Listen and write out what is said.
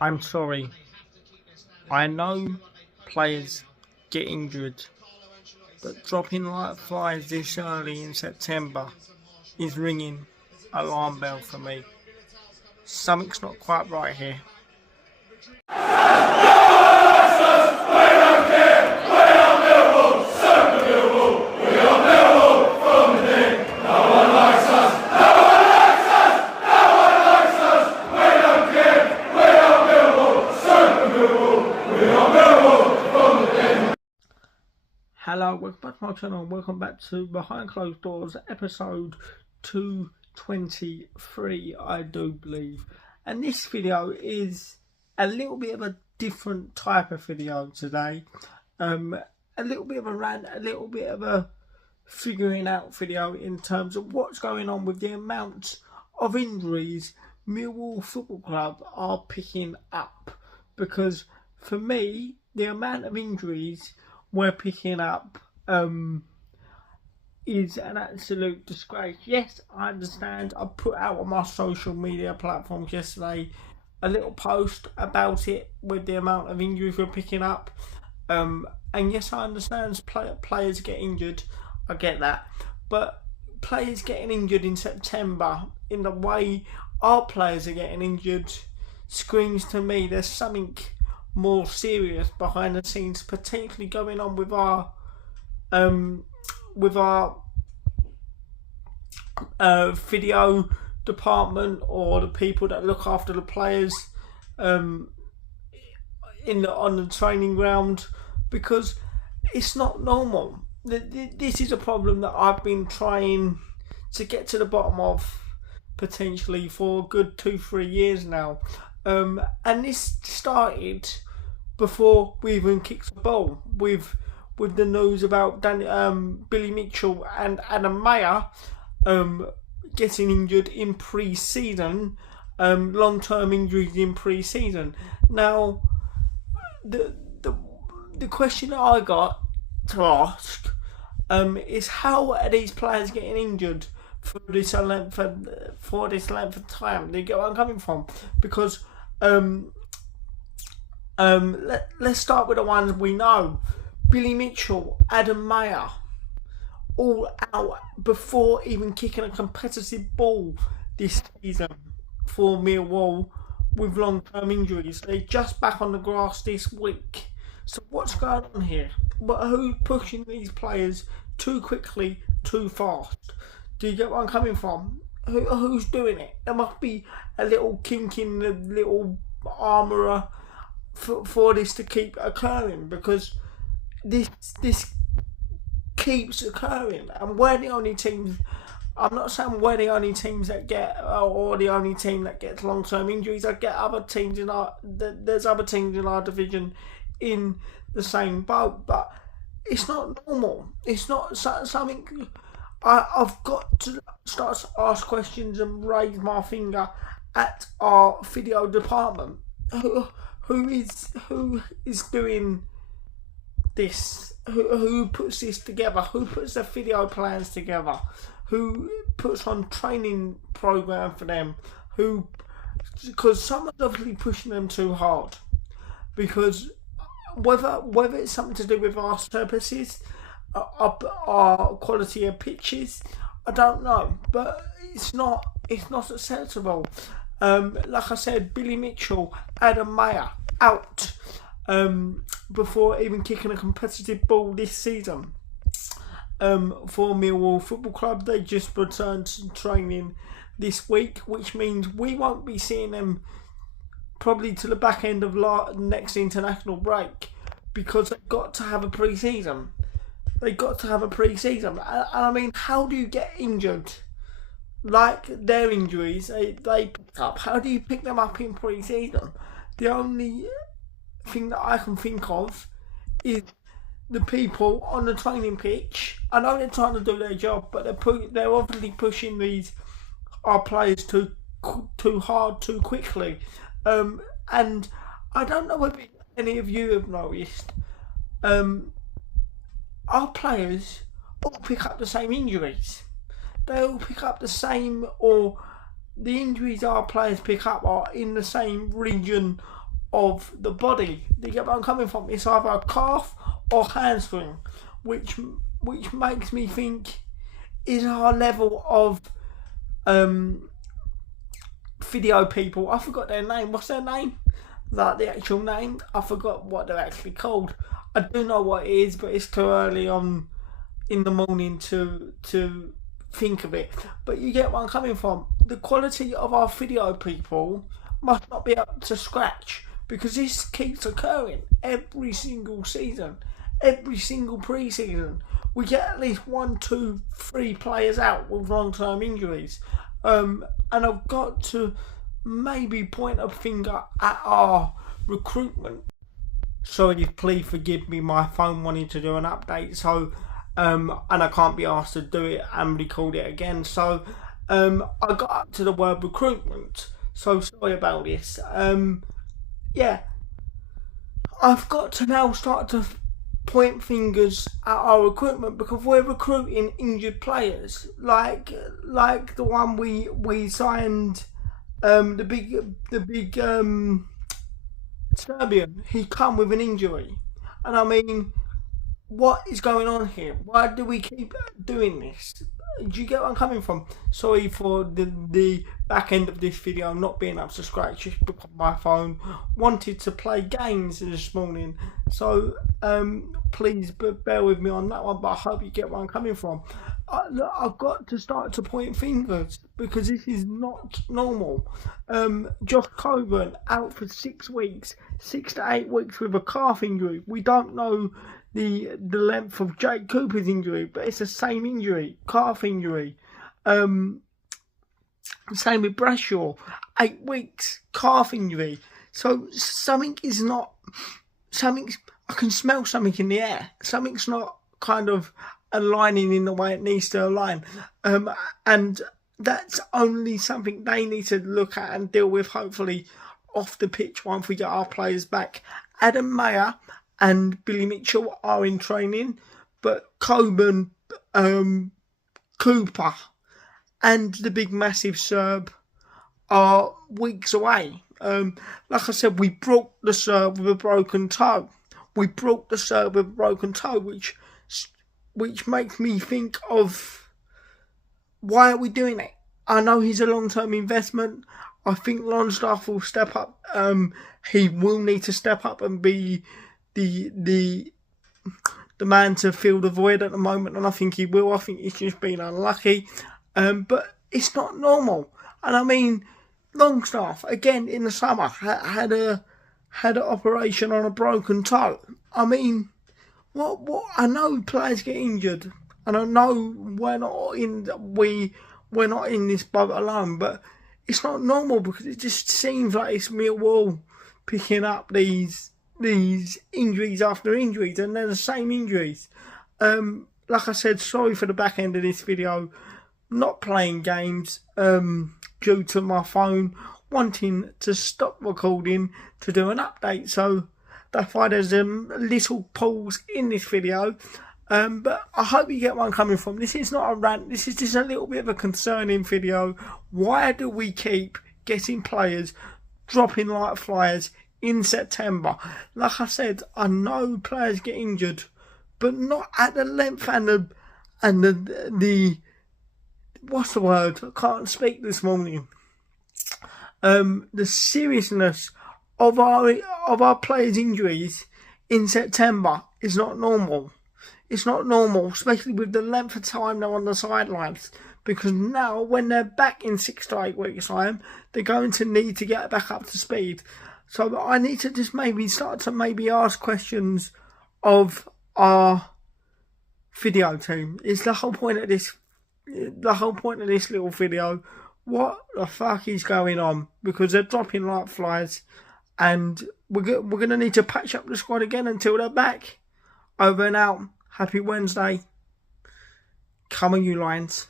I'm sorry. I know players get injured, but dropping like flies this early in September is ringing alarm bell for me. Something's not quite right here. Hello, welcome back to my channel. Welcome back to Behind Closed Doors, episode 223, I do believe. And this video is a little bit of a different type of video today. A little bit of a rant, a little bit of a figuring out video in terms of what's going on with the amount of injuries Millwall Football Club are picking up. Because for me, the amount of injuries we're picking up is an absolute disgrace. Yes, I understand. I put out on my social media platforms yesterday a little post about it with the amount of injuries we're picking up. And yes, I understand players get injured. I get that. But players getting injured in September in the way our players are getting injured screams to me there's something more serious behind the scenes potentially going on with our video department or the people that look after the players on the training ground, because it's not normal. This is a problem that I've been trying to get to the bottom of potentially for a good 2-3 years now, and this started before we even kicked the ball with the news about Billy Mitchell and Adam Mayer getting injured in pre-season, long-term injuries in pre-season. Now, the question that I got to ask is, how are these players getting injured for this length of time? Do you get where I'm coming from? Because let's start with the ones we know. Billy Mitchell, Adam Mayer, all out before even kicking a competitive ball this season for Millwall with long-term injuries. They're just back on the grass this week. So what's going on here? But who's pushing these players too quickly, too fast? Do you get where I'm coming from? Who's doing it? There must be a little kink in the little armourer for this to keep occurring, because this keeps occurring, and we're the only teams. I'm not saying we're the only teams that get, or the only team that gets long-term injuries. I get other teams in our. There's other teams in our division in the same boat, but it's not normal. It's not something. I've got to start to ask questions and raise my finger at our video department. Who is doing this? Who puts this together? Who puts the video plans together? Who puts on training program for them? Because someone's obviously pushing them too hard. Because whether it's something to do with our services, our quality of pitches, I don't know. But it's not acceptable. Like I said, Billy Mitchell, Adam Mayer out before even kicking a competitive ball this season for Millwall Football Club. They just returned to training this week, which means we won't be seeing them probably to the back end of next international break, because they've got to have a pre-season. And I mean, how do you get injured? Like their injuries, they pick up. How do you pick them up in pre-season? The only thing that I can think of is the people on the training pitch. I know they're trying to do their job, but they're obviously pushing our players too hard, too quickly. And I don't know whether any of you have noticed, our players all pick up the same injuries. They all pick up the same, or the injuries our players pick up are in the same region of the body. Do you get where I'm coming from? It's either a calf or hamstring, which makes me think, is our level of video people, I forgot their name. What's their name? Like the actual name? I forgot what they're actually called. I do know what it is, but it's too early on in the morning to think of it. But you get where I'm coming from. The quality of our video people must not be up to scratch, because this keeps occurring every single season, every single pre-season. We get at least 1, 2, 3 players out with long-term injuries. And I've got to maybe point a finger at our recruitment. Sorry, please forgive me, my phone wanted to do an update, so and I can't be asked to do it and record it again. So I got up to the word recruitment, so sorry about this. Yeah, I've got to now start to point fingers at our recruitment, because we're recruiting injured players, like the one we signed, the big Serbian. He come with an injury, and I mean, what is going on here? Why do we keep doing this? Do you get where I'm coming from? Sorry for the back end of this video not being up to scratch, just because my phone wanted to play games this morning. So please bear with me on that one, but I hope you get where I'm coming from. Look, I've got to start to point fingers, because this is not normal. Josh Coburn out for 6 weeks, 6 to 8 weeks with a calf injury. We don't know the length of Jake Cooper's injury, but it's the same injury, calf injury. Same with Bradshaw, 8 weeks, calf injury. So I can smell something in the air. Something's not kind of aligning in the way it needs to align. And that's only something they need to look at and deal with, hopefully, off the pitch once we get our players back. Adam Mayer and Billy Mitchell are in training, but Coburn, Cooper and the big massive Serb are weeks away. Like I said, we brought the Serb with a broken toe. Which makes me think of, why are we doing it? I know he's a long-term investment. I think Longstaff will step up. He will need to step up and be the man to fill the void at the moment, and I think he will. I think he's just been unlucky, but it's not normal. And I mean, Longstaff again in the summer had an operation on a broken toe. I mean, what? I know players get injured, and I know we're not in this boat alone, but it's not normal, because it just seems like it's Millwall picking up these injuries after injuries, and they're the same injuries. Like I said, sorry for the back end of this video, not playing games due to my phone wanting to stop recording to do an update, so that's why there's a little pause in this video. But I hope you get where I'm coming from. This is not a rant, this is just a little bit of a concerning video. Why do we keep getting players dropping like flies in September? Like I said, I know players get injured, but not at the length and the what's the word? I can't speak this morning. The seriousness of our players' injuries in September is not normal. It's not normal, especially with the length of time they're on the sidelines. Because now, when they're back in 6 to 8 weeks' time, they're going to need to get back up to speed. So I need to just start to ask questions of our video team. It's the whole point of this little video. What the fuck is going on? Because they're dropping like flies, and we're going to need to patch up the squad again until they're back. Over and out. Happy Wednesday. Come on, you Lions.